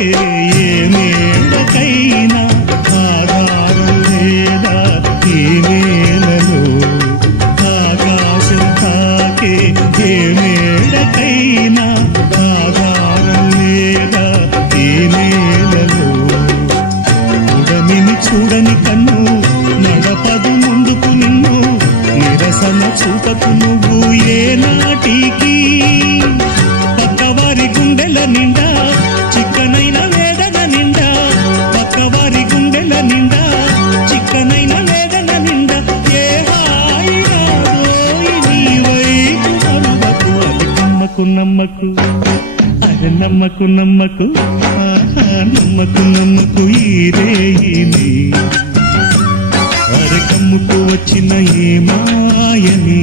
తాకే ఏ మేడకైనా ఆధారం లేదా ఈ నేలలో ఆకాశం తాకే ఏ మేడకైనా ఆధారం లేదా ఈ నేలలో ఉడమిని చూడని కన్ను నడపదు ముందుకు నిన్ను నిరసన చూపకు నువ్వు ఏ నాటికి పక్కవారి గుండెల నిండా చిక్కనైన వేదన నిండా పక్కవారి గుండెల నిండా చిక్కనైన వేదన నిండా ఏ హాయి నాదోయి నీ వైపు మరువకు అది నమ్మకు నమ్మకు అది నమ్మకు నమ్మకు నమ్మకు నమ్మకు ఈ రేయిని అరకమ్ముకు వచ్చిన ఏ మాయని